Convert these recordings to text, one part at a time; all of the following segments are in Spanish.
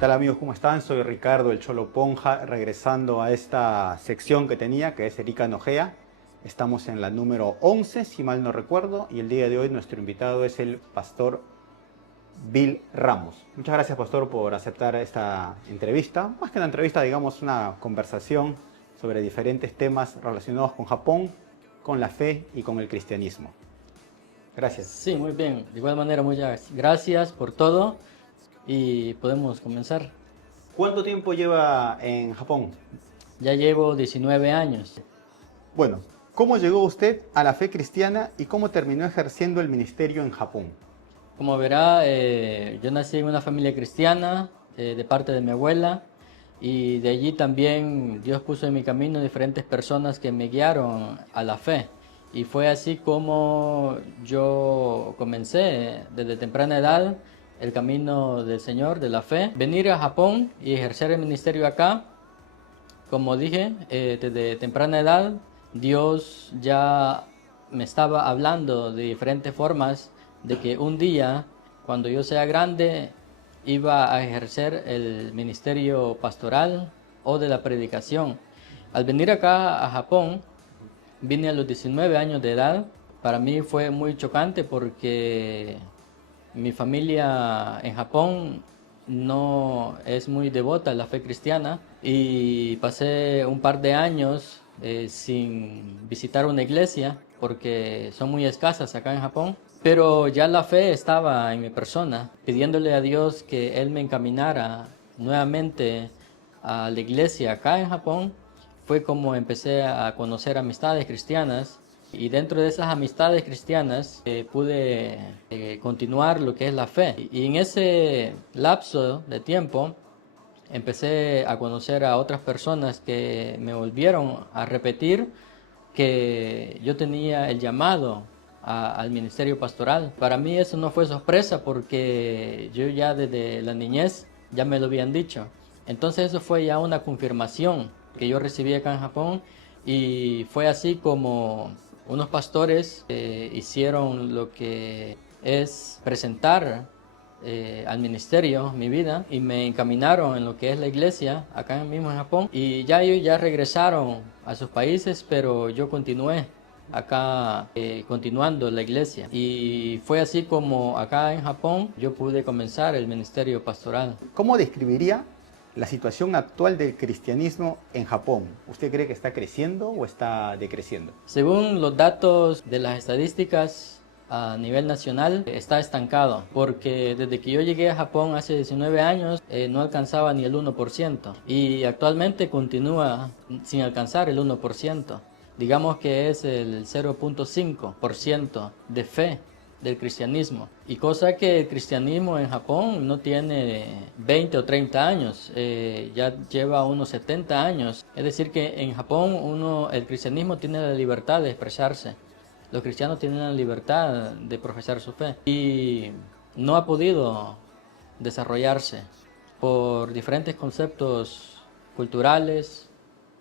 Tal amigos? ¿Cómo están? Soy Ricardo el Cholo Ponja, regresando a esta sección que tenía, que es Erika Nojea. Estamos en la número 11, si mal no recuerdo, y el día de hoy nuestro invitado es el pastor Bill Ramos. Muchas gracias, pastor, por aceptar esta entrevista. Más que una entrevista, digamos, una conversación sobre diferentes temas relacionados con Japón, con la fe y con el cristianismo. Gracias. Sí, muy bien. De igual manera, muchas gracias por todo y podemos comenzar. ¿Cuánto tiempo lleva en Japón? Ya llevo 19 años. Bueno, ¿cómo llegó usted a la fe cristiana y cómo terminó ejerciendo el ministerio en Japón? Como verá, yo nací en una familia cristiana de parte de mi abuela y de allí también Dios puso en mi camino diferentes personas que me guiaron a la fe. Y fue así como yo comencé desde temprana edad el camino del Señor, de la fe. Venir a Japón y ejercer el ministerio acá. Como dije, desde temprana edad, Dios ya me estaba hablando de diferentes formas de que un día, cuando yo sea grande, iba a ejercer el ministerio pastoral o de la predicación. Al venir acá a Japón, vine a los 19 años de edad. Para mí fue muy chocante porque mi familia en Japón no es muy devota a la fe cristiana y pasé un par de años sin visitar una iglesia porque son muy escasas acá en Japón. Pero ya la fe estaba en mi persona, pidiéndole a Dios que Él me encaminara nuevamente a la iglesia acá en Japón. Fue como empecé a conocer amistades cristianas y dentro de esas amistades cristianas pude continuar lo que es la fe. Y en ese lapso de tiempo empecé a conocer a otras personas que me volvieron a repetir que yo tenía el llamado al ministerio pastoral. Para mí eso no fue sorpresa porque yo ya desde la niñez ya me lo habían dicho. Entonces eso fue ya una confirmación que yo recibí acá en Japón y fue así como unos pastores hicieron lo que es presentar al ministerio mi vida y me encaminaron en lo que es la iglesia acá mismo en Japón y ya ellos ya regresaron a sus países, pero yo continué acá continuando la iglesia y fue así como acá en Japón yo pude comenzar el ministerio pastoral. ¿Cómo describiría la situación actual del cristianismo en Japón? ¿Usted cree que está creciendo o está decreciendo? Según los datos de las estadísticas a nivel nacional, está estancado, porque desde que yo llegué a Japón hace 19 años no alcanzaba ni el 1% y actualmente continúa sin alcanzar el 1%. Digamos que es el 0.5% de fe del cristianismo, y cosa que el cristianismo en Japón no tiene 20 o 30 años, ya lleva unos 70 años. Es decir que en Japón el cristianismo tiene la libertad de expresarse, los cristianos tienen la libertad de profesar su fe y no ha podido desarrollarse por diferentes conceptos culturales,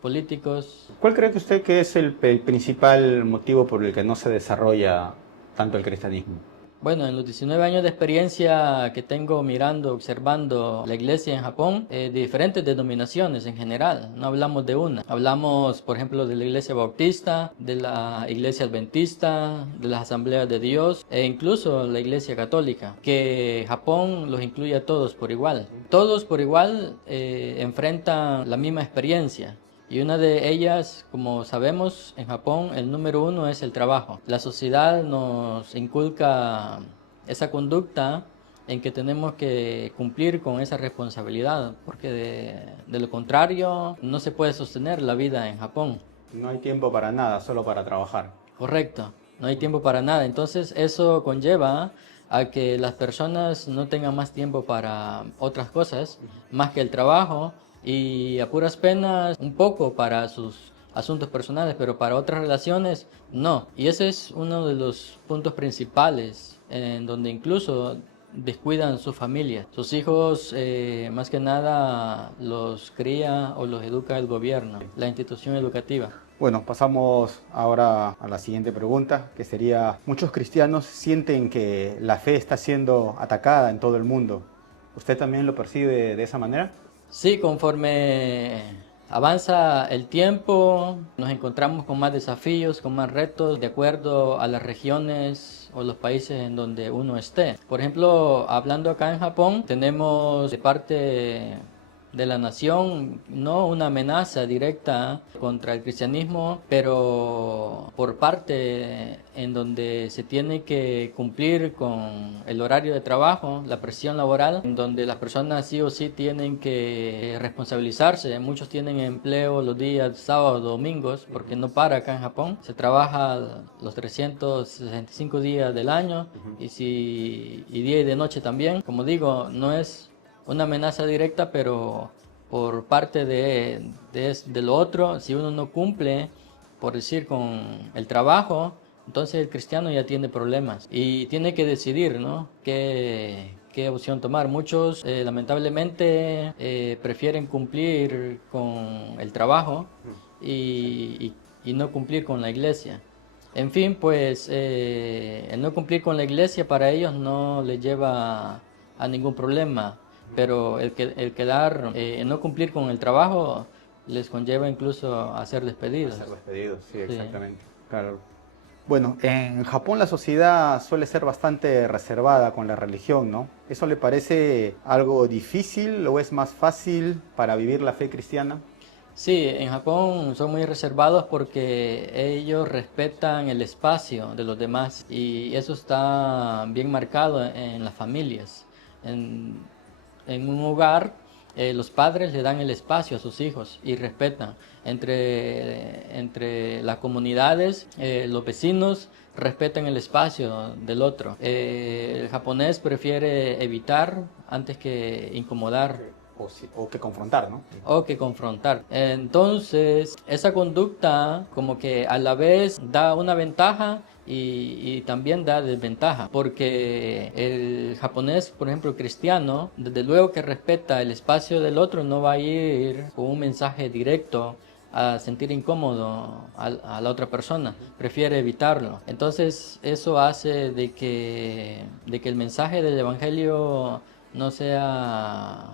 políticos. ¿Cuál cree que usted que es el principal motivo por el que no se desarrolla tanto el cristianismo? Bueno, en los 19 años de experiencia que tengo mirando, observando la iglesia en Japón, de diferentes denominaciones en general, no hablamos de una. Hablamos, por ejemplo, de la iglesia bautista, de la iglesia adventista, de las asambleas de Dios e incluso la iglesia católica, que Japón los incluye a todos por igual. Todos por igual enfrentan la misma experiencia. Y una de ellas, como sabemos, en Japón el número uno es el trabajo. La sociedad nos inculca esa conducta en que tenemos que cumplir con esa responsabilidad, porque de lo contrario no se puede sostener la vida en Japón. No hay tiempo para nada, solo para trabajar. Correcto, no hay tiempo para nada. Entonces eso conlleva a que las personas no tengan más tiempo para otras cosas, más que el trabajo, y a puras penas un poco para sus asuntos personales, pero para otras relaciones no. Y ese es uno de los puntos principales en donde incluso descuidan su familia. Sus hijos más que nada los cría o los educa el gobierno, la institución educativa. Bueno, pasamos ahora a la siguiente pregunta, que sería, muchos cristianos sienten que la fe está siendo atacada en todo el mundo. ¿Usted también lo percibe de esa manera? Sí, conforme avanza el tiempo, nos encontramos con más desafíos, con más retos, de acuerdo a las regiones o los países en donde uno esté. Por ejemplo, hablando acá en Japón, tenemos de parte de la nación, no una amenaza directa contra el cristianismo, pero por parte en donde se tiene que cumplir con el horario de trabajo, la presión laboral, en donde las personas sí o sí tienen que responsabilizarse. Muchos tienen empleo los días sábados, domingos, porque no para acá en Japón. Se trabaja los 365 días del año y día y de noche también. Como digo, no es una amenaza directa, pero por parte de lo otro, si uno no cumple, por decir, con el trabajo, entonces el cristiano ya tiene problemas y tiene que decidir, ¿no? ¿Qué opción tomar? Muchos, lamentablemente, prefieren cumplir con el trabajo y no cumplir con la iglesia. En fin, pues el no cumplir con la iglesia para ellos no les lleva a ningún problema, pero el quedar, el no cumplir con el trabajo les conlleva incluso a ser A despedidos. ser despedidos, sí, Sí. exactamente. Claro. Bueno, en Japón la sociedad suele ser bastante reservada con la religión, ¿no? ¿Eso le parece algo difícil o es más fácil para vivir la fe cristiana? Sí, en Japón son muy reservados porque ellos respetan el espacio de los demás y eso está bien marcado en las familias. En, en un hogar, los padres le dan el espacio a sus hijos y respetan. Entre las comunidades, los vecinos respetan el espacio del otro. El japonés prefiere evitar antes que incomodar O que confrontar, ¿no? o que confrontar. Entonces, esa conducta como que a la vez da una ventaja y también da desventaja, porque el japonés, por ejemplo, cristiano, desde luego que respeta el espacio del otro, no va a ir con un mensaje directo a sentir incómodo a la otra persona, prefiere evitarlo. Entonces eso hace de que el mensaje del evangelio no sea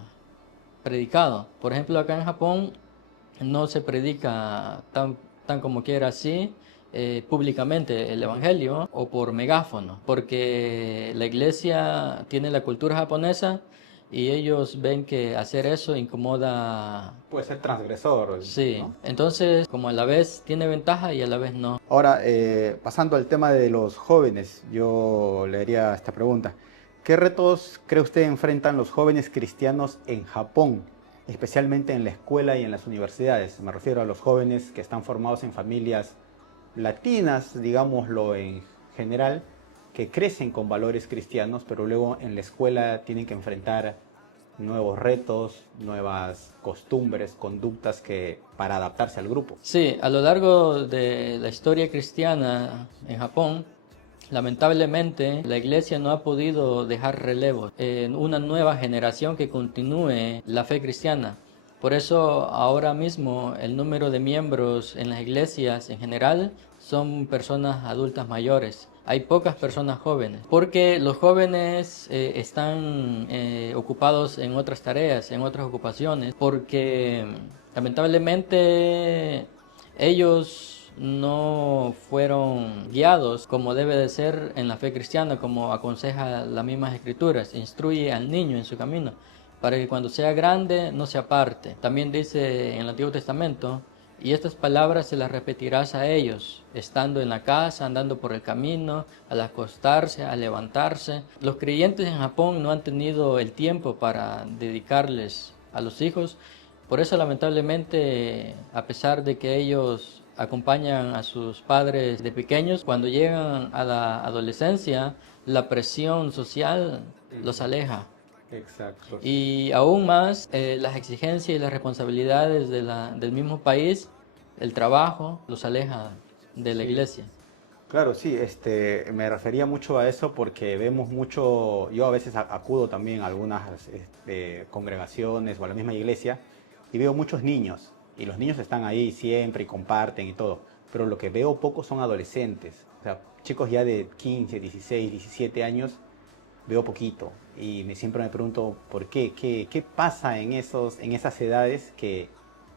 predicado. Por ejemplo, acá en Japón no se predica tan como quiera así públicamente el evangelio o por megáfono, porque la iglesia tiene la cultura japonesa y ellos ven que hacer eso incomoda. Puede ser transgresor, Sí, ¿no? entonces como a la vez tiene ventaja y a la vez no. Ahora, pasando al tema de los jóvenes, yo le haría esta pregunta. ¿Qué retos cree usted enfrentan los jóvenes cristianos en Japón, especialmente en la escuela y en las universidades? Me refiero a los jóvenes que están formados en familias latinas, digámoslo en general, que crecen con valores cristianos, pero luego en la escuela tienen que enfrentar nuevos retos, nuevas costumbres, conductas que para adaptarse al grupo. Sí, a lo largo de la historia cristiana en Japón, lamentablemente la iglesia no ha podido dejar relevo en una nueva generación que continúe la fe cristiana. Por eso ahora mismo el número de miembros en las iglesias en general son personas adultas mayores. Hay pocas personas jóvenes, porque los jóvenes están ocupados en otras tareas, en otras ocupaciones, porque lamentablemente ellos no fueron guiados como debe de ser en la fe cristiana, como aconseja las mismas escrituras. Instruye al niño en su camino, para que cuando sea grande no se aparte. También dice en el Antiguo Testamento, y estas palabras se las repetirás a ellos, estando en la casa, andando por el camino, al acostarse, al levantarse. Los creyentes en Japón no han tenido el tiempo para dedicarles a los hijos. Por eso, lamentablemente, a pesar de que ellos acompañan a sus padres de pequeños, cuando llegan a la adolescencia, la presión social los aleja. Exacto, sí. Y aún más, las exigencias y las responsabilidades del mismo país, el trabajo, los aleja de la Sí. iglesia. Claro, sí, me refería mucho a eso porque vemos mucho, yo a veces acudo también a algunas congregaciones o a la misma iglesia y veo muchos niños y los niños están ahí siempre y comparten y todo, pero lo que veo poco son adolescentes, o sea, chicos ya de 15, 16, 17 años veo poquito y siempre me pregunto por qué, qué pasa en esas edades que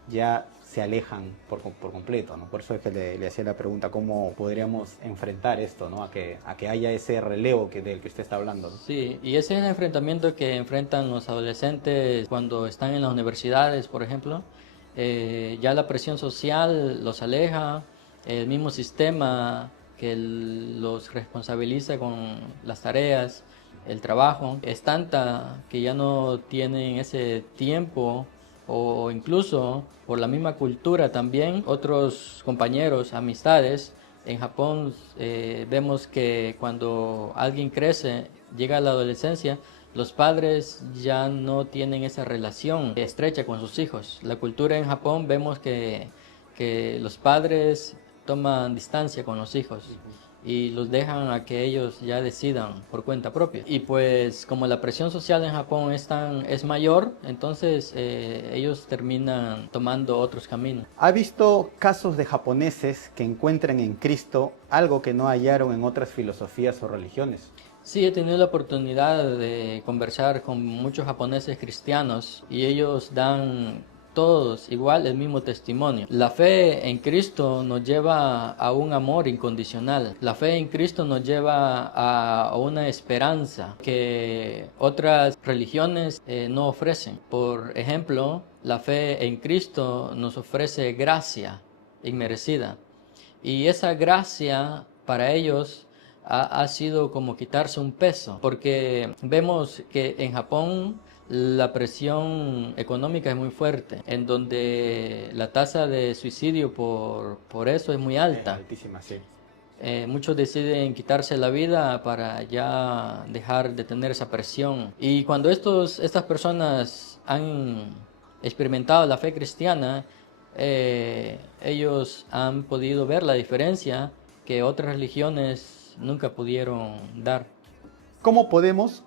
ya se alejan por completo, ¿no? Por eso es que le hacía la pregunta cómo podríamos enfrentar esto, ¿no? A que haya ese relevo del que usted está hablando, ¿no? Sí, y ese es el enfrentamiento que enfrentan los adolescentes cuando están en las universidades, por ejemplo. Ya la presión social los aleja, el mismo sistema que los responsabiliza con las tareas, el trabajo, es tanta que ya no tienen ese tiempo o incluso por la misma cultura también, otros compañeros, amistades. En Japón vemos que cuando alguien crece, llega a la adolescencia, los padres ya no tienen esa relación estrecha con sus hijos. La cultura en Japón vemos que los padres toman distancia con los hijos y los dejan a que ellos ya decidan por cuenta propia. Y pues como la presión social en Japón es mayor, entonces ellos terminan tomando otros caminos. ¿Ha visto casos de japoneses que encuentran en Cristo algo que no hallaron en otras filosofías o religiones? Sí, he tenido la oportunidad de conversar con muchos japoneses cristianos y ellos dan todos igual el mismo testimonio. La fe en Cristo nos lleva a un amor incondicional. La fe en Cristo nos lleva a una esperanza que otras religiones no ofrecen. Por ejemplo, la fe en Cristo nos ofrece gracia inmerecida. Y esa gracia para ellos ha sido como quitarse un peso, porque vemos que en Japón la presión económica es muy fuerte, en donde la tasa de suicidio por eso es muy Es alta. altísima, sí. Muchos deciden quitarse la vida para ya dejar de tener esa presión. Y cuando estas personas han experimentado la fe cristiana, ellos han podido ver la diferencia que otras religiones nunca pudieron dar. ¿Cómo podemos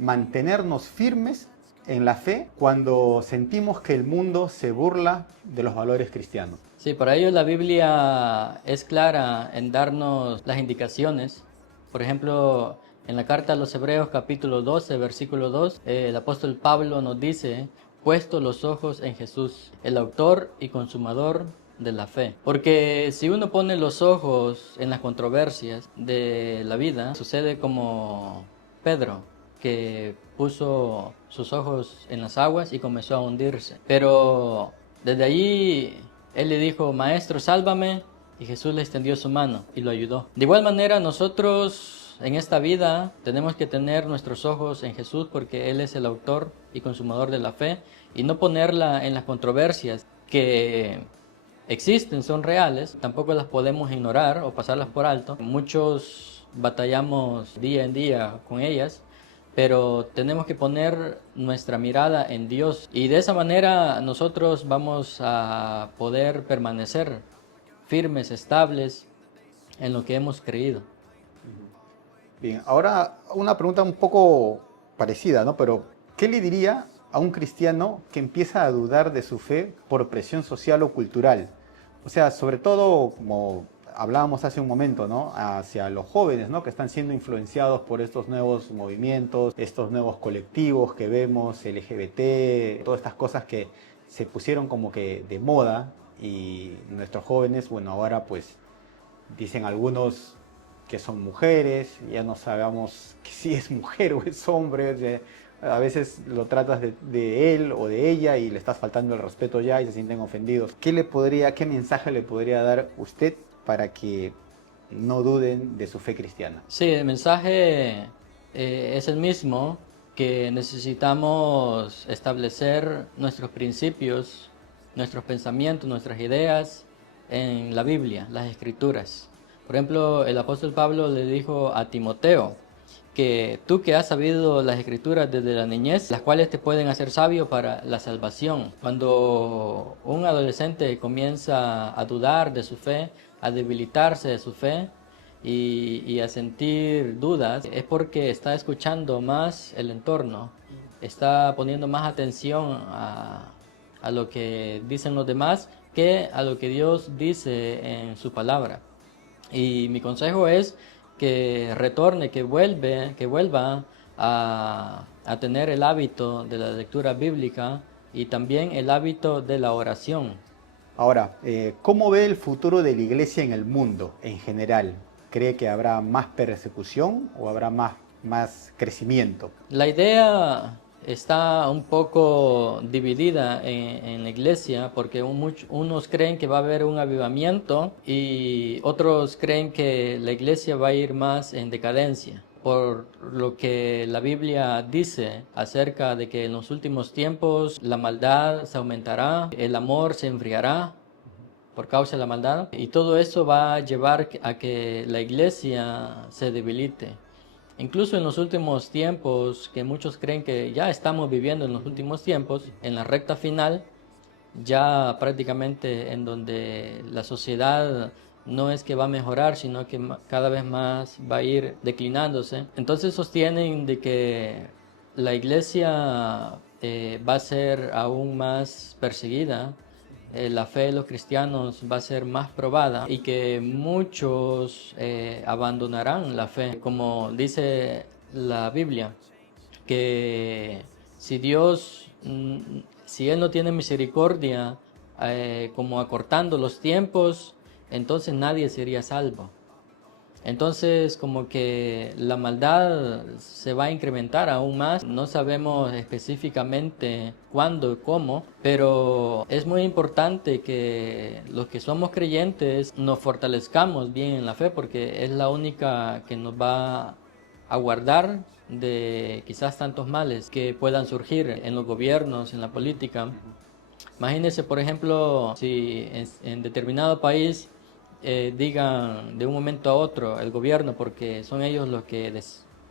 mantenernos firmes en la fe cuando sentimos que el mundo se burla de los valores cristianos? Sí, para ello la Biblia es clara en darnos las indicaciones. Por ejemplo, en la carta a los Hebreos capítulo 12, versículo 2, el apóstol Pablo nos dice, puesto los ojos en Jesús, el autor y consumador de la fe. Porque si uno pone los ojos en las controversias de la vida, sucede como Pedro, que puso sus ojos en las aguas y comenzó a hundirse. Pero desde allí él le dijo, Maestro, sálvame, y Jesús le extendió su mano y lo ayudó. De igual manera, nosotros en esta vida tenemos que tener nuestros ojos en Jesús porque Él es el autor y consumador de la fe y no ponerla en las controversias que existen, son reales, tampoco las podemos ignorar o pasarlas por alto. Muchos batallamos día en día con ellas, pero tenemos que poner nuestra mirada en Dios y de esa manera nosotros vamos a poder permanecer firmes, estables en lo que hemos creído. Bien, ahora una pregunta un poco parecida, ¿no? Pero, ¿qué le diría a un cristiano que empieza a dudar de su fe por presión social o cultural? O sea, sobre todo, como hablábamos hace un momento, ¿no? Hacia los jóvenes, ¿no? Que están siendo influenciados por estos nuevos movimientos, estos nuevos colectivos que vemos, LGBT, todas estas cosas que se pusieron como que de moda y nuestros jóvenes, bueno, ahora pues dicen algunos que son mujeres, ya no sabemos si es mujer o es hombre, a veces lo tratas de él o de ella y le estás faltando el respeto ya y se sienten ofendidos. ¿Qué mensaje le podría dar usted para que no duden de su fe cristiana? Sí, el mensaje es el mismo, que necesitamos establecer nuestros principios, nuestros pensamientos, nuestras ideas en la Biblia, las Escrituras. Por ejemplo, el apóstol Pablo le dijo a Timoteo que tú que has sabido las Escrituras desde la niñez, las cuales te pueden hacer sabio para la salvación. Cuando un adolescente comienza a dudar de su fe, a debilitarse de su fe y a sentir dudas, es porque está escuchando más el entorno, está poniendo más atención a lo que dicen los demás que a lo que Dios dice en su palabra. Y mi consejo es que retorne, que vuelva a tener el hábito de la lectura bíblica y también el hábito de la oración. Ahora, ¿cómo ve el futuro de la iglesia en el mundo en general? ¿Cree que habrá más persecución o habrá más crecimiento? La idea está un poco dividida en la iglesia porque unos creen que va a haber un avivamiento y otros creen que la iglesia va a ir más en decadencia. Por lo que la Biblia dice acerca de que en los últimos tiempos la maldad se aumentará, el amor se enfriará por causa de la maldad, y todo eso va a llevar a que la iglesia se debilite. Incluso en los últimos tiempos, que muchos creen que ya estamos viviendo en los últimos tiempos, en la recta final, ya prácticamente en donde la sociedad no es que va a mejorar, sino que cada vez más va a ir declinándose. Entonces sostienen de que la iglesia va a ser aún más perseguida, la fe de los cristianos va a ser más probada y que muchos abandonarán la fe, como dice la Biblia, que si Dios, si Él no tiene misericordia, como acortando los tiempos, entonces nadie sería salvo. Entonces, como que la maldad se va a incrementar aún más. No sabemos específicamente cuándo y cómo, pero es muy importante que los que somos creyentes nos fortalezcamos bien en la fe, porque es la única que nos va a guardar de quizás tantos males que puedan surgir en los gobiernos, en la política. Imagínense, por ejemplo, si en determinado país digan de un momento a otro el gobierno, porque son ellos los que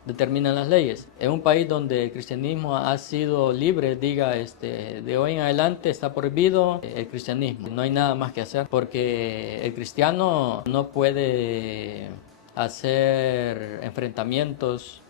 determinan las leyes. En un país donde el cristianismo ha sido libre, diga, de hoy en adelante está prohibido el cristianismo. No hay nada más que hacer, porque el cristiano no puede hacer enfrentamientos,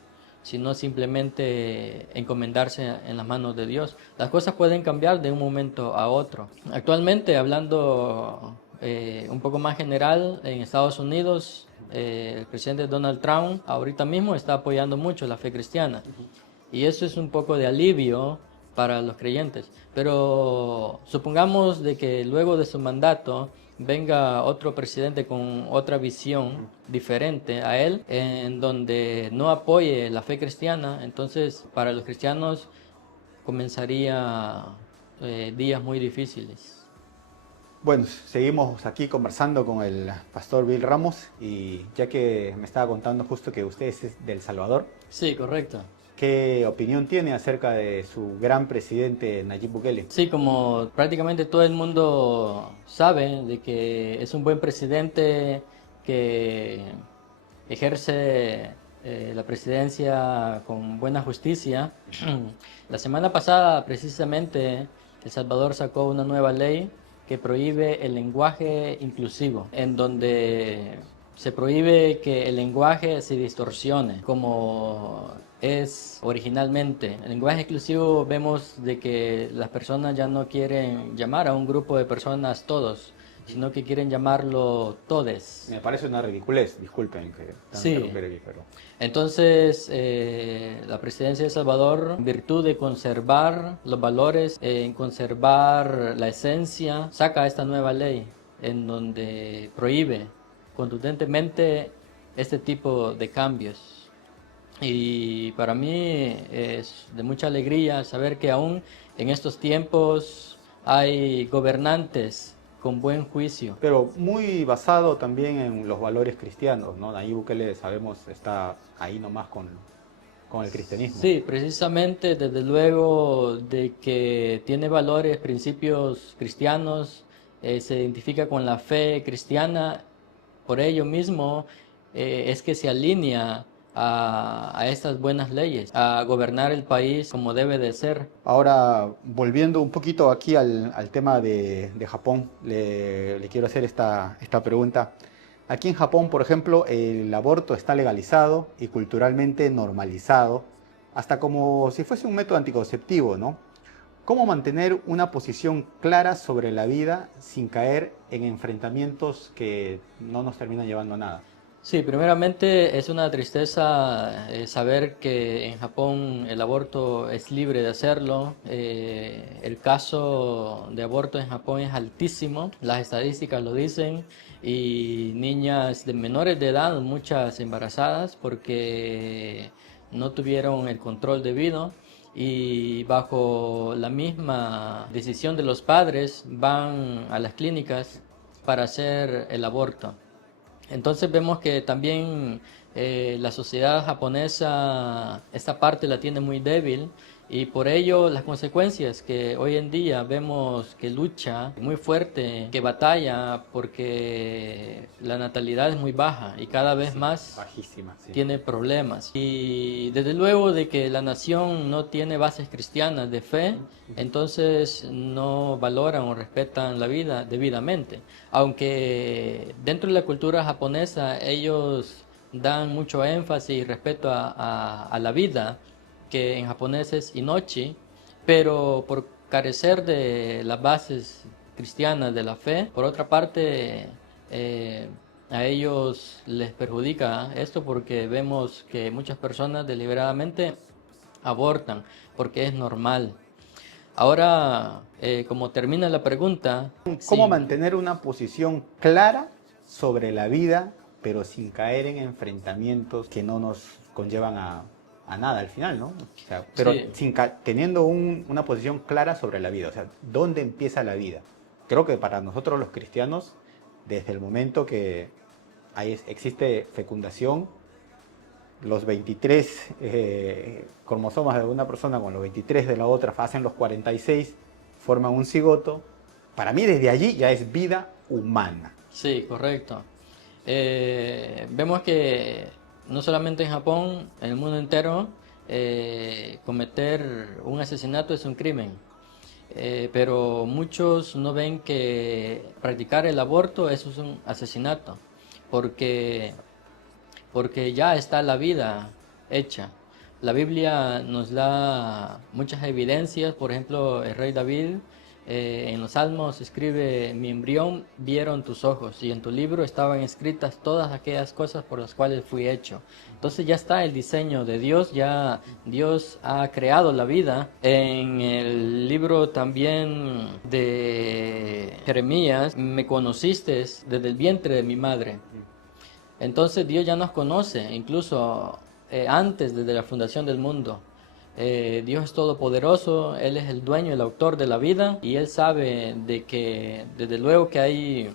sino simplemente encomendarse en las manos de Dios. Las cosas pueden cambiar de un momento a otro. Actualmente, hablando un poco más general, en Estados Unidos, el presidente Donald Trump ahorita mismo está apoyando mucho la fe cristiana. Y eso es un poco de alivio para los creyentes. Pero supongamos de que luego de su mandato venga otro presidente con otra visión diferente a él, en donde no apoye la fe cristiana, entonces para los cristianos comenzaría días muy difíciles. Bueno, seguimos aquí conversando con el pastor Bill Ramos y ya que me estaba contando justo que usted es de El Salvador, Sí, correcto. ¿qué opinión tiene acerca de su gran presidente Nayib Bukele? Sí, como prácticamente todo el mundo sabe de que es un buen presidente que ejerce la presidencia con buena justicia. La semana pasada, precisamente, El Salvador sacó una nueva ley que prohíbe el lenguaje inclusivo, en donde se prohíbe que el lenguaje se distorsione como es originalmente. El lenguaje inclusivo vemos de que las personas ya no quieren llamar a un grupo de personas todos, sino que quieren llamarlo todes. Me parece una ridiculez, disculpen que Sí. interrumpir aquí, pero... Entonces, la presidencia de El Salvador, en virtud de conservar los valores, en conservar la esencia, saca esta nueva ley en donde prohíbe contundentemente este tipo de cambios. Y para mí es de mucha alegría saber que aún en estos tiempos hay gobernantes con buen juicio. Pero muy basado también en los valores cristianos, ¿no? Nayib Bukele, sabemos, está ahí nomás con el cristianismo. Sí, precisamente, desde luego de que tiene valores, principios cristianos, se identifica con la fe cristiana, por ello mismo es que se alinea a estas buenas leyes, a gobernar el país como debe de ser. Ahora, volviendo un poquito aquí al tema de Japón, le quiero hacer esta pregunta. Aquí en Japón, por ejemplo, el aborto está legalizado y culturalmente normalizado, hasta como si fuese un método anticonceptivo, ¿no? ¿Cómo mantener una posición clara sobre la vida sin caer en enfrentamientos que no nos terminan llevando a nada? Sí, primeramente es una tristeza saber que en Japón el aborto es libre de hacerlo. El caso de aborto en Japón es altísimo, las estadísticas lo dicen, y niñas de menores de edad, muchas embarazadas porque no tuvieron el control debido y bajo la misma decisión de los padres van a las clínicas para hacer el aborto. Entonces vemos que también la sociedad japonesa esta parte la tiene muy débil y por ello las consecuencias que hoy en día vemos que lucha muy fuerte, que batalla porque la natalidad es muy baja y cada vez Bajísima, más bajísima, sí. tiene problemas. Y desde luego de que la nación no tiene bases cristianas de fe, entonces no valoran o respetan la vida debidamente. Aunque dentro de la cultura japonesa ellos dan mucho énfasis y respeto a la vida, que en japonés es inochi, pero por carecer de las bases cristianas de la fe, por otra parte, eh, a ellos les perjudica esto porque vemos que muchas personas deliberadamente abortan porque es normal. Ahora, como termina la pregunta, ¿Cómo sí, mantener una posición clara sobre la vida, pero sin caer en enfrentamientos que no nos conllevan a nada al final, ¿no? O sea, pero sí, teniendo una posición clara sobre la vida, o sea, ¿dónde empieza la vida? Creo que para nosotros los cristianos, desde el momento que existe fecundación, los 23 cromosomas de una persona con los 23 de la otra hacen los 46, forman un cigoto. Para mí desde allí ya es vida humana. sí, correcto. Vemos que no solamente en Japón, en el mundo entero, cometer un asesinato es un crimen. Pero muchos no ven que practicar el aborto eso es un asesinato, porque, porque ya está la vida hecha. La Biblia nos da muchas evidencias, por ejemplo, el rey David en los Salmos escribe, mi embrión vieron tus ojos y en tu libro estaban escritas todas aquellas cosas por las cuales fui hecho. Entonces ya está el diseño de Dios, ya Dios ha creado la vida. En el libro también de Jeremías, me conociste desde el vientre de mi madre. Entonces Dios ya nos conoce, incluso antes, desde la fundación del mundo. Dios es todopoderoso, Él es el dueño, el autor de la vida y Él sabe de que desde luego que hay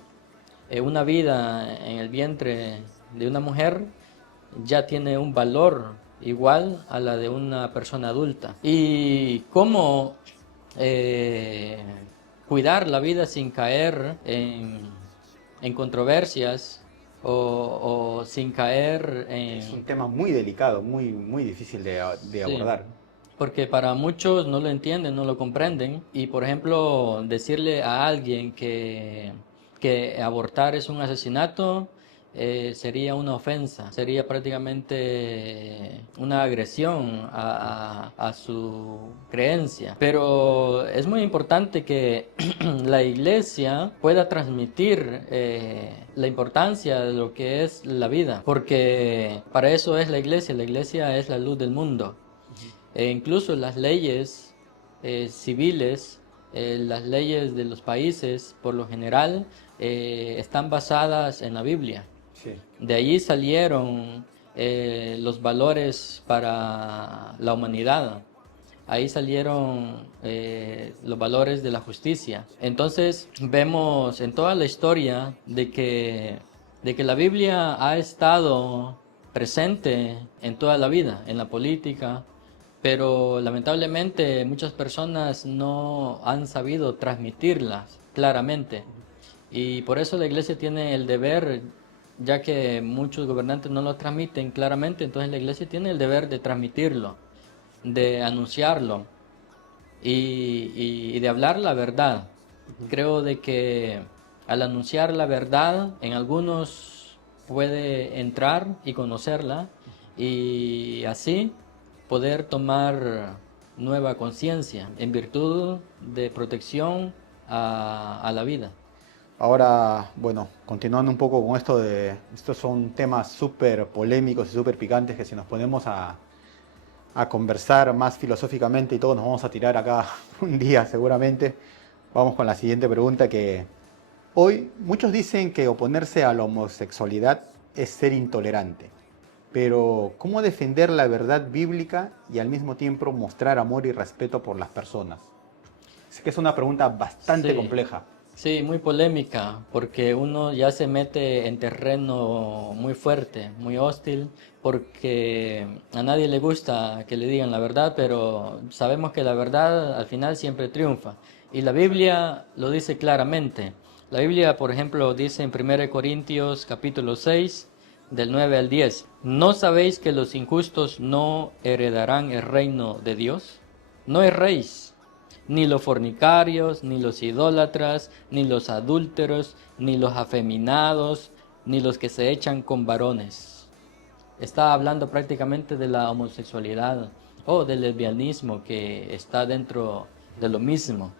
una vida en el vientre de una mujer ya tiene un valor igual a la de una persona adulta. ¿Y cómo eh, cuidar la vida sin caer en controversias o sin caer Es un en... tema muy delicado, muy difícil de Sí, abordar. porque para muchos no lo entienden, no lo comprenden. Y por ejemplo, decirle a alguien que abortar es un asesinato sería una ofensa, sería prácticamente una agresión a su creencia. Pero es muy importante que la iglesia pueda transmitir la importancia de lo que es la vida, porque para eso es la iglesia es la luz del mundo. Incluso las leyes civiles, las leyes de los países, por lo general, están basadas en la Biblia. Sí. De allí salieron los valores para la humanidad. Ahí salieron los valores de la justicia. Entonces vemos en toda la historia de que la Biblia ha estado presente en toda la vida, en la política, pero lamentablemente muchas personas no han sabido transmitirlas claramente. Y por eso la iglesia tiene el deber, ya que muchos gobernantes no lo transmiten claramente, entonces la iglesia tiene el deber de transmitirlo, de anunciarlo y de hablar la verdad. Creo de que al anunciar la verdad en algunos puede entrar y conocerla y así poder tomar nueva conciencia en virtud de protección a la vida. Ahora, bueno, continuando un poco con esto de... Estos son temas súper polémicos y súper picantes que si nos ponemos a conversar más filosóficamente y todos nos vamos a tirar acá un día seguramente. Vamos con la siguiente pregunta que hoy muchos dicen que oponerse a la homosexualidad es ser intolerante. Pero ¿cómo defender la verdad bíblica y al mismo tiempo mostrar amor y respeto por las personas? Sé que es una pregunta bastante Sí, compleja. sí, muy polémica, porque uno ya se mete en terreno muy fuerte, muy hostil, porque a nadie le gusta que le digan la verdad, pero sabemos que la verdad al final siempre triunfa. Y la Biblia lo dice claramente. La Biblia, por ejemplo, dice en 1 Corintios capítulo 6, del 9 al 10, ¿no sabéis que los injustos no heredarán el reino de Dios? No erréis, ni los fornicarios, ni los idólatras, ni los adúlteros, ni los afeminados, ni los que se echan con varones. Está hablando prácticamente de la homosexualidad o del lesbianismo que está dentro de lo mismo.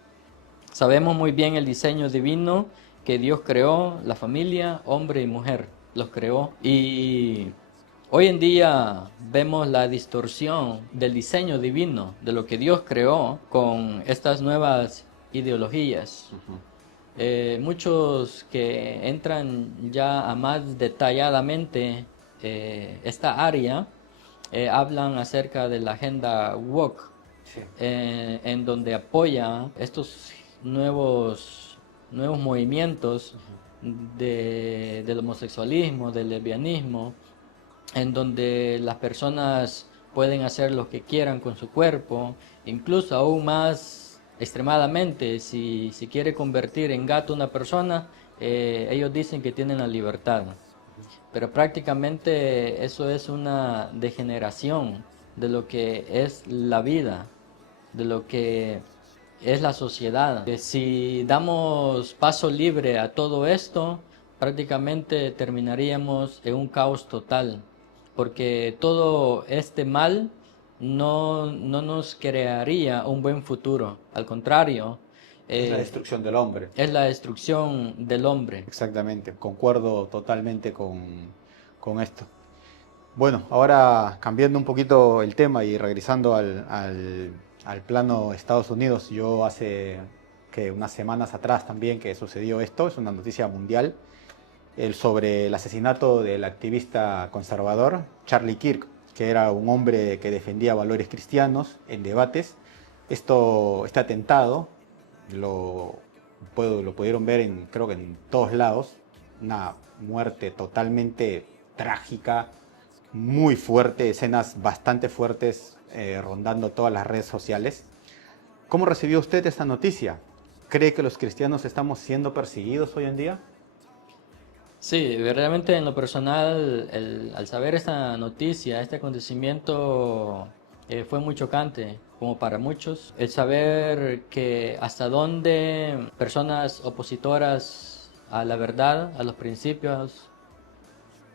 Sabemos muy bien el diseño divino que Dios creó, la familia, hombre y mujer, los creó. Y hoy en día vemos la distorsión del diseño divino, de lo que Dios creó con estas nuevas ideologías. Muchos que entran ya a más detalladamente esta área hablan acerca de la agenda woke, Sí. en donde apoya estos nuevos movimientos del homosexualismo, del lesbianismo, en donde las personas pueden hacer lo que quieran con su cuerpo, incluso aún más extremadamente, si quiere convertir en gato una persona, ellos dicen que tienen la libertad. Pero prácticamente eso es una degeneración de lo que es la vida, de lo que es la sociedad. Si damos paso libre a todo esto, prácticamente terminaríamos en un caos total, porque todo este mal no nos crearía un buen futuro. Al contrario, Es la eh, destrucción del hombre. es la destrucción del hombre. Exactamente, concuerdo totalmente con esto. Bueno, ahora cambiando un poquito el tema y regresando al plano Estados Unidos, yo hace que unas semanas atrás también que sucedió esto, es una noticia mundial, sobre el asesinato del activista conservador Charlie Kirk, que era un hombre que defendía valores cristianos en debates. Este atentado lo, lo pudieron ver creo que en todos lados, una muerte totalmente trágica, muy fuerte, escenas bastante fuertes rondando todas las redes sociales. ¿Cómo recibió usted esta noticia? ¿Cree que los cristianos estamos siendo perseguidos hoy en día? Sí, realmente en lo personal, al saber esta noticia, este acontecimiento, fue muy chocante, como para muchos. El saber que hasta dónde personas opositoras a la verdad, a los principios,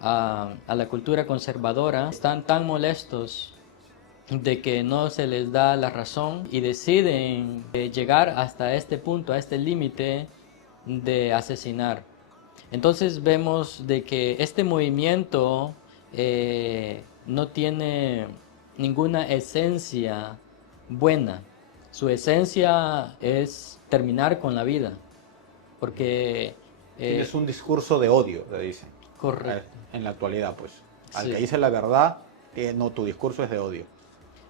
a la cultura conservadora, están tan molestos de que no se les da la razón y deciden llegar hasta este punto, a este límite de asesinar. Entonces vemos de que este movimiento no tiene ninguna esencia buena. Su esencia es terminar con la vida, porque Tienes un discurso de odio, le dicen, correcto, en la actualidad, pues. Al que sí. dice la verdad, no, tu discurso es de odio.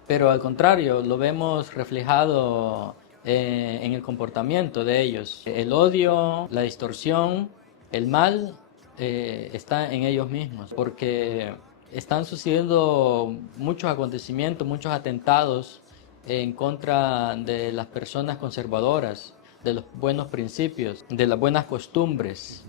Pero al contrario, lo vemos reflejado en el comportamiento de ellos. El odio, la distorsión, el mal está en ellos mismos, porque están sucediendo muchos acontecimientos, muchos atentados en contra de las personas conservadoras, de los buenos principios, de las buenas costumbres.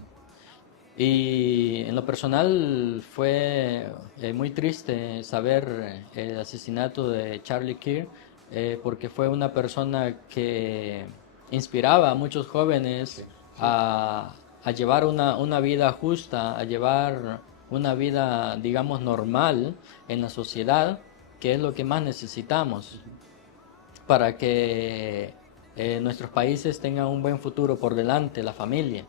Y en lo personal fue muy triste saber el asesinato de Charlie Kirk, porque fue una persona que inspiraba a muchos jóvenes a llevar una vida justa, a llevar una vida, digamos, normal en la sociedad, que es lo que más necesitamos para que nuestros países tengan un buen futuro por delante, la familia.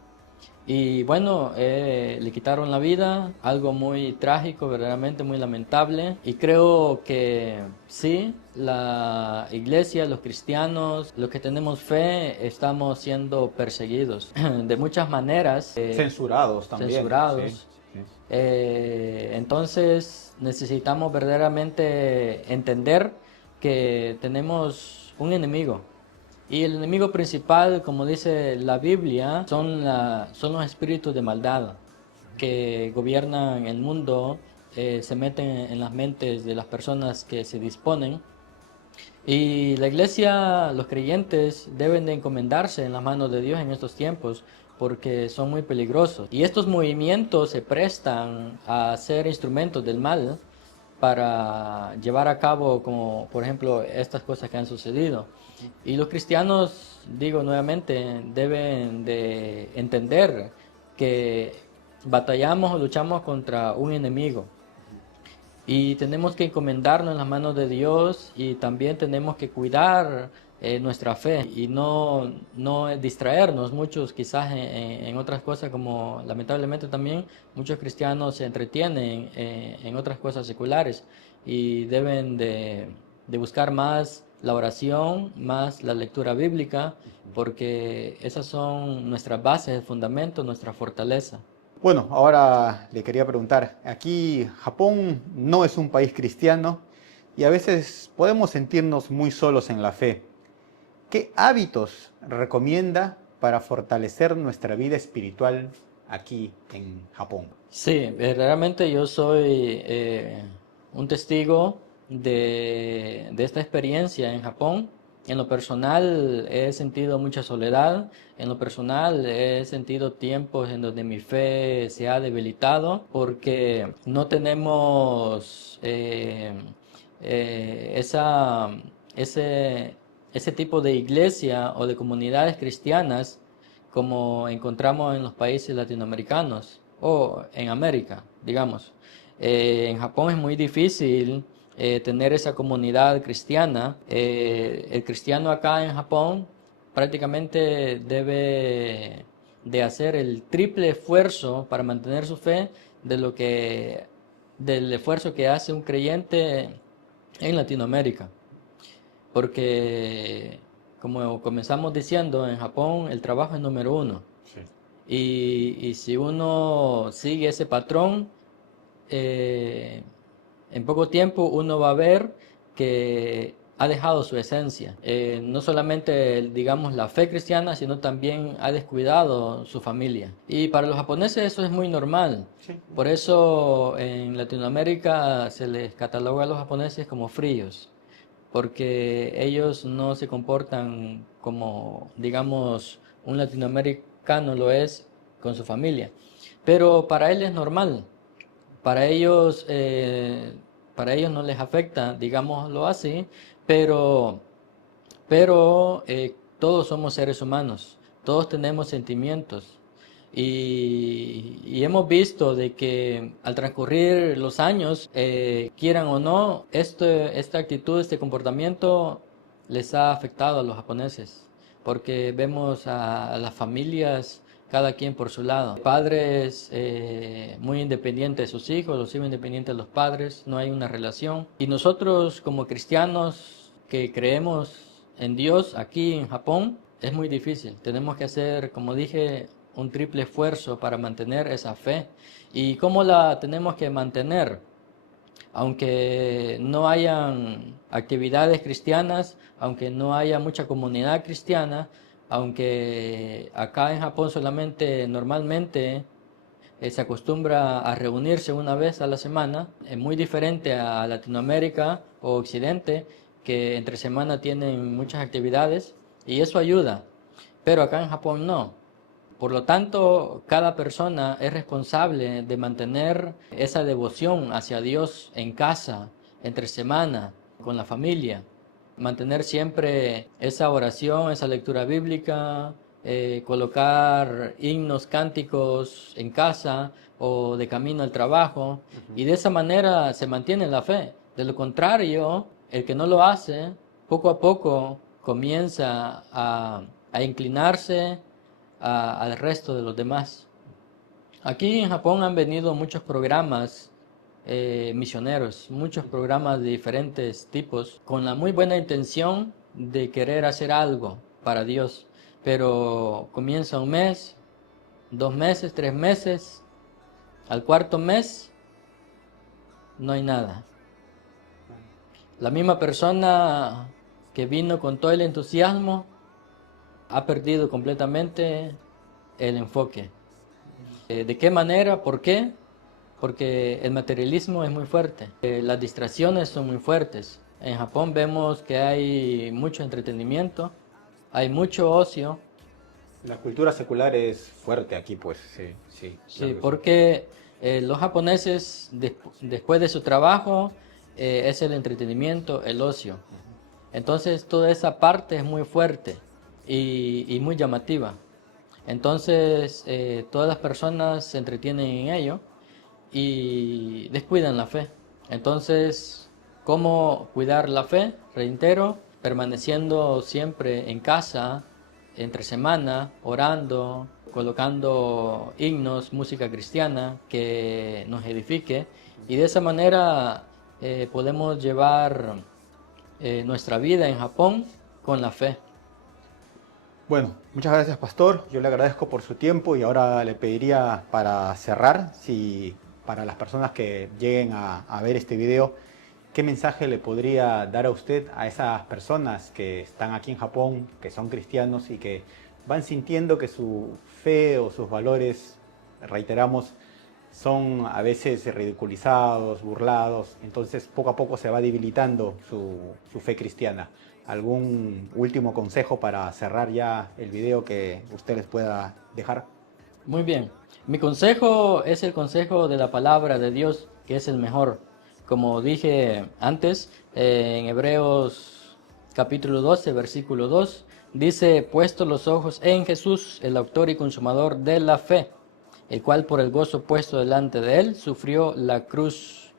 Y bueno, le quitaron la vida, algo muy trágico, verdaderamente muy lamentable. Y creo que sí, la iglesia, los cristianos, los que tenemos fe, estamos siendo perseguidos de muchas maneras, Censurados también, sí. censurados. Sí. Entonces necesitamos verdaderamente entender que tenemos un enemigo. Y el enemigo principal, como dice la Biblia, son los espíritus de maldad que gobiernan el mundo, se meten en las mentes de las personas que se disponen. Y la iglesia, los creyentes, deben de encomendarse en las manos de Dios en estos tiempos porque son muy peligrosos. Y estos movimientos se prestan a ser instrumentos del mal para llevar a cabo, como por ejemplo, estas cosas que han sucedido. Y los cristianos, digo nuevamente, deben de entender que batallamos o luchamos contra un enemigo y tenemos que encomendarnos en las manos de Dios y también tenemos que cuidar nuestra fe y no distraernos. Muchos quizás en otras cosas, como lamentablemente también muchos cristianos se entretienen en otras cosas seculares y deben de buscar más la oración, más la lectura bíblica, porque esas son nuestras bases, el fundamento, nuestra fortaleza. Bueno, ahora le quería preguntar, aquí Japón no es un país cristiano y a veces podemos sentirnos muy solos en la fe. ¿Qué hábitos recomienda para fortalecer nuestra vida espiritual aquí en Japón? Sí, verdaderamente yo soy un testigo de esta experiencia en Japón. En lo personal he sentido mucha soledad, en lo personal he sentido tiempos en donde mi fe se ha debilitado porque no tenemos esa, ese, ese tipo de iglesia o de comunidades cristianas como encontramos en los países latinoamericanos o en América, digamos. En Japón es muy difícil tener esa comunidad cristiana. El cristiano acá en Japón prácticamente debe de hacer el triple esfuerzo para mantener su fe de lo que del esfuerzo que hace un creyente en Latinoamérica. Porque, como comenzamos diciendo, en Japón el trabajo es número uno. Sí. Y si uno sigue ese patrón, eh, en poco tiempo uno va a ver que ha dejado su esencia. No solamente, digamos, la fe cristiana, sino también ha descuidado su familia. Y para los japoneses eso es muy normal. Sí. Por eso en Latinoamérica se les cataloga a los japoneses como fríos, porque ellos no se comportan como, digamos, un latinoamericano lo es con su familia. Pero para él es normal, para ellos no les afecta, digámoslo así, pero, pero todos somos seres humanos, todos tenemos sentimientos. Y hemos visto de que al transcurrir los años, quieran o no, esta actitud, este comportamiento les ha afectado a los japoneses, porque vemos a las familias cada quien por su lado. Padres muy independientes de sus hijos, los hijos independientes de los padres, no hay una relación. Y nosotros como cristianos que creemos en Dios aquí en Japón, es muy difícil. Tenemos que hacer, como dije, un triple esfuerzo para mantener esa fe. ¿Y cómo la tenemos que mantener? Aunque no hayan actividades cristianas, aunque no haya mucha comunidad cristiana, aunque acá en Japón solamente normalmente se acostumbra a reunirse una vez a la semana, es muy diferente a Latinoamérica o Occidente, que entre semana tienen muchas actividades y eso ayuda, pero acá en Japón no. Por lo tanto, cada persona es responsable de mantener esa devoción hacia Dios en casa, entre semana, con la familia. Mantener siempre esa oración, esa lectura bíblica, colocar himnos, cánticos en casa o de camino al trabajo. Y de esa manera se mantiene la fe. De lo contrario, el que no lo hace, poco a poco comienza a inclinarse al resto de los demás. Aquí en Japón han venido muchos programas misioneros, muchos programas de diferentes tipos, con la muy buena intención de querer hacer algo para Dios, pero comienza un mes, 2 meses, 3 meses, al cuarto mes no hay nada. La misma persona que vino con todo el entusiasmo ha perdido completamente el enfoque. ¿De qué manera? ¿Por qué? Porque el materialismo es muy fuerte, las distracciones son muy fuertes. En Japón vemos que hay mucho entretenimiento, hay mucho ocio. La cultura secular es fuerte aquí, pues, sí, sí. Sí, claro que sí. porque los japoneses después de su trabajo es el entretenimiento, el ocio. Entonces toda esa parte es muy fuerte y muy llamativa. Entonces todas las personas se entretienen en ello y descuidan la fe. Entonces, ¿cómo cuidar la fe? Reitero, permaneciendo siempre en casa, entre semana, orando, colocando himnos, música cristiana que nos edifique, y de esa manera podemos llevar nuestra vida en Japón con la fe. Bueno, muchas gracias, pastor. Yo le agradezco por su tiempo y ahora le pediría para cerrar, si para las personas que lleguen a ver este video, ¿qué mensaje le podría dar a usted a esas personas que están aquí en Japón, que son cristianos y que van sintiendo que su fe o sus valores, reiteramos, son a veces ridiculizados, burlados, entonces poco a poco se va debilitando su fe cristiana? ¿Algún último consejo para cerrar ya el video que usted les pueda dejar? Muy bien. Mi consejo es el consejo de la palabra de Dios, que es el mejor. Como dije antes, en Hebreos capítulo 12, versículo 2, dice: puesto los ojos en Jesús, el autor y consumador de la fe, el cual por el gozo puesto delante de él sufrió la cruz.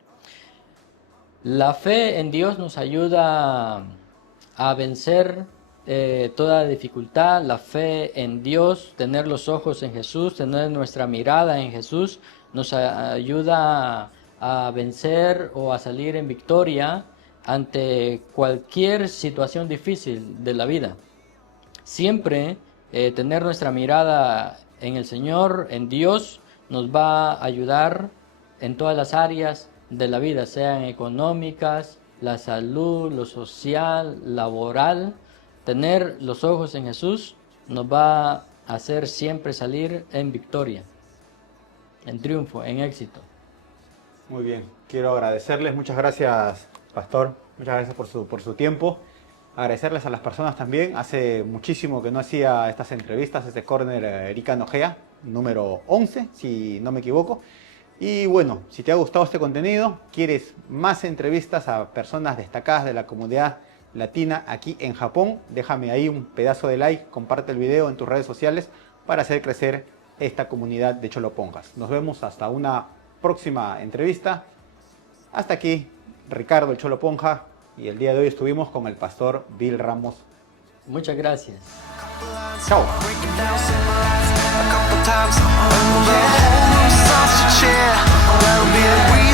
La fe en Dios nos ayuda a vencer toda dificultad. La fe en Dios, tener los ojos en Jesús, tener nuestra mirada en Jesús, nos ayuda a vencer o a salir en victoria ante cualquier situación difícil de la vida. Siempre tener nuestra mirada en el Señor, en Dios, nos va a ayudar en todas las áreas de la vida, sean económicas, la salud, lo social, laboral. Tener los ojos en Jesús nos va a hacer siempre salir en victoria, en triunfo, en éxito. Muy bien, quiero agradecerles, muchas gracias, pastor, muchas gracias por su tiempo. Agradecerles a las personas también, hace muchísimo que no hacía estas entrevistas, este Corner Erika Nojea, número 11, si no me equivoco. Y bueno, si te ha gustado este contenido, quieres más entrevistas a personas destacadas de la comunidad latina aquí en Japón, déjame ahí un pedazo de like, comparte el video en tus redes sociales para hacer crecer esta comunidad de Choloponjas. Nos vemos hasta una próxima entrevista. Hasta aquí, Ricardo el Choloponja, y el día de hoy estuvimos con el pastor Bill Ramos. Muchas gracias. Chao. Times, hold on, sounds to cheer. That'll be a